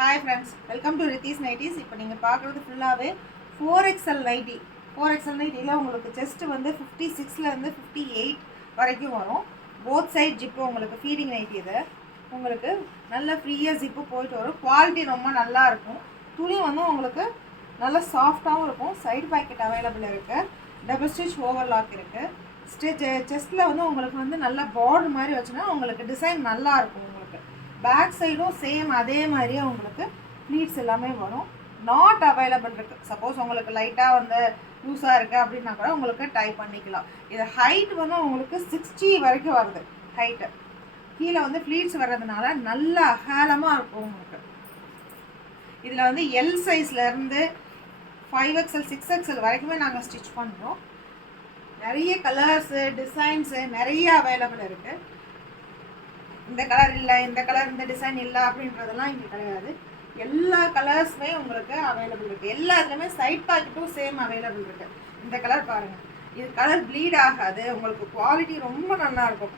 Hi friends, welcome to Ritheesh nighties. இப்போ நீங்கள் பார்க்குறது ஃபுல்லாகவே 4XL நைட்டி. 4XL நைட்டியில் உங்களுக்கு செஸ்ட் வந்து 56லேருந்து 58 வரைக்கும் வரும். போத் சைட் ஜிப்பு உங்களுக்கு ஃபீடிங் நைட்டி. இது உங்களுக்கு நல்ல ஃப்ரீயாக ஜிப்பு போயிட்டு வரும். குவாலிட்டி ரொம்ப நல்லா இருக்கும். துணி வந்து உங்களுக்கு நல்லா சாஃப்டாகவும் இருக்கும். சைடு பாக்கெட் அவைலபிள் இருக்குது. டபுள் ஸ்டிச் ஓவர்லாக் இருக்குது. செஸ்ட்டில் வந்து உங்களுக்கு வந்து நல்லா பார்டர் மாதிரி வச்சுன்னா உங்களுக்கு டிசைன் நல்லா இருக்கும். உங்களுக்கு பேக் சைடும் சேம் அதே மாதிரியே உங்களுக்கு ப்ளீட்ஸ் எல்லாமே வரும். நாட் அவைலபிள் இருக்குது. சப்போஸ் உங்களுக்கு லைட்டாக வந்து லூஸாக இருக்குது அப்படின்னா கூட உங்களுக்கு டை பண்ணிக்கலாம். இது ஹைட் வந்து உங்களுக்கு 60 வரைக்கும் வருது. ஹைட்டு கீழே வந்து ப்ளீட்ஸ் வர்றதுனால நல்ல அகலமாக இருக்கும். உங்களுக்கு இதில் வந்து எல் சைஸ்லேருந்து 5XL 6XL வரைக்குமே நாங்கள் ஸ்டிச் பண்ணுறோம். நிறைய கலர்ஸு டிசைன்ஸு நிறைய அவைலபிள் இருக்குது. இந்த கலர் இல்லை, இந்த கலர் இந்த டிசைன் இல்லை அப்படின்றதெல்லாம் இங்கே கிடையாது. எல்லா கலர்ஸுமே உங்களுக்கு அவைலபிள் இருக்குது. எல்லாத்துலேயுமே சைட் பாக்கெட்டும் சேம் அவைலபிள் இருக்குது. இந்த கலர் பாருங்கள், இது கலர் ப்ளீட் ஆகாது. உங்களுக்கு குவாலிட்டி ரொம்ப நல்லாயிருக்கும்.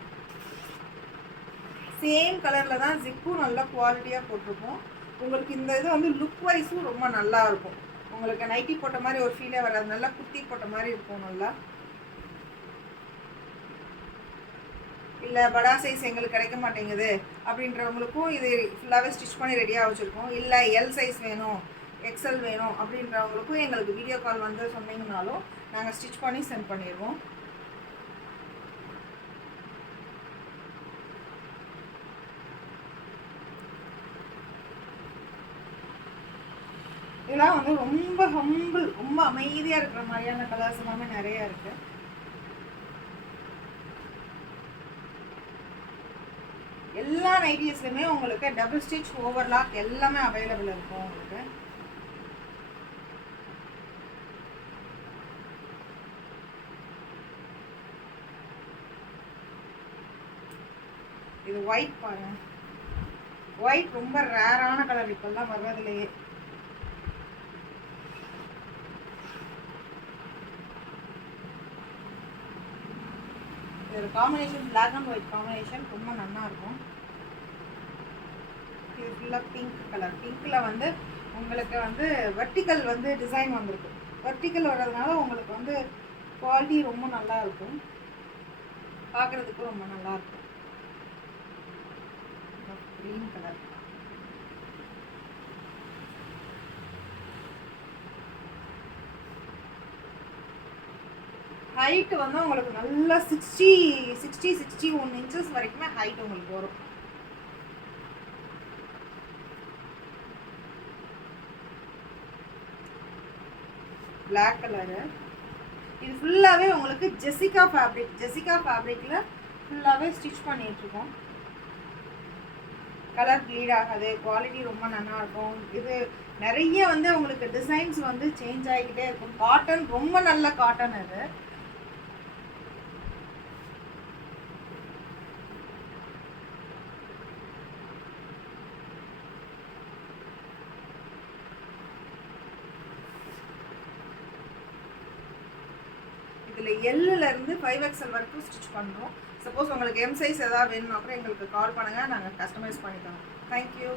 சேம் கலரில் தான் ஜிப்பும் நல்லா குவாலிட்டியாக போட்டிருப்போம். உங்களுக்கு இந்த இது வந்து லுக் வைஸும் ரொம்ப நல்லா இருக்கும். உங்களுக்கு நைட்டி போட்ட மாதிரி ஒரு ஃபீலே வராது. நல்லா குர்த்தி போட்ட மாதிரி இருக்கும். நல்லா இல்லை படா சைஸ் எங்களுக்கு கிடைக்க மாட்டேங்குது அப்படின்றவங்களுக்கும் இது ஃபுல்லாகவே ஸ்டிச் பண்ணி ரெடியாக வச்சுருக்கோம். இல்லை எல் சைஸ் வேணும், எக்ஸ்எல் வேணும் அப்படின்றவங்களுக்கும் எங்களுக்கு வீடியோ கால் வந்து சொன்னீங்கனாலும் நாங்கள் ஸ்டிச் பண்ணி சென்ட் பண்ணிடுவோம். இதெல்லாம் வந்து ரொம்ப ஹம்பிள், ரொம்ப அமைதியாக இருக்கிற மாதிரியான கலர்ஸ் எல்லாமே நிறையா இருக்குது. எல்லா நைட்டிஸ்லையுமே உங்களுக்கு டபுள் ஸ்டிச் ஓவர்லாக் எல்லாமே அவைலபிள் இருக்கும். உங்களுக்கு இது ஒயிட் பாருங்க. ஒயிட் ரொம்ப ரேரான கலர் இப்பெல்லாம் வர்றதுலையே. இது combination black and white combination ரொம்ப நல்லா இருக்கும். இது ஃபுல்லாக பிங்க் கலர். பிங்க்கில் வந்து உங்களுக்கு வந்து வெர்டிக்கல் வந்து டிசைன் வந்திருக்கு. வெர்டிக்கல் வர்றதுனால உங்களுக்கு வந்து குவாலிட்டி ரொம்ப நல்லா இருக்கும். பார்க்குறதுக்கும் ரொம்ப நல்லா இருக்கும். Green colour. ஹைட்டு வந்து உங்களுக்கு நல்லா 61 இன்ச்சஸ் வரைக்குமே ஹைட் உங்களுக்கு வரும். Black colour. இது ஃபுல்லாகவே உங்களுக்கு ஜெசிகா ஃபேப்ரிக். ஜெசிகா ஃபேப்ரிக்கில் ஃபுல்லாகவே ஸ்டிச் பண்ணிகிட்ருக்கோம். கலர் ப்ளீட் ஆகாது. குவாலிட்டி ரொம்ப நல்லா இருக்கும். இது நிறைய வந்து உங்களுக்கு டிசைன்ஸ் வந்து சேஞ்ச் ஆகிக்கிட்டே இருக்கும். காட்டன் ரொம்ப நல்ல காட்டன். இது இதில் எல்லுலேருந்து 5XL வரைக்கும் ஸ்டிச் பண்ணுறோம். சப்போஸ் உங்களுக்கு எம் சைஸ் எதாவது வேணும்னா கூட எங்களுக்கு கால் பண்ணுங்கள். நாங்கள் கஸ்டமைஸ் பண்ணி தரோம். தேங்க்யூ.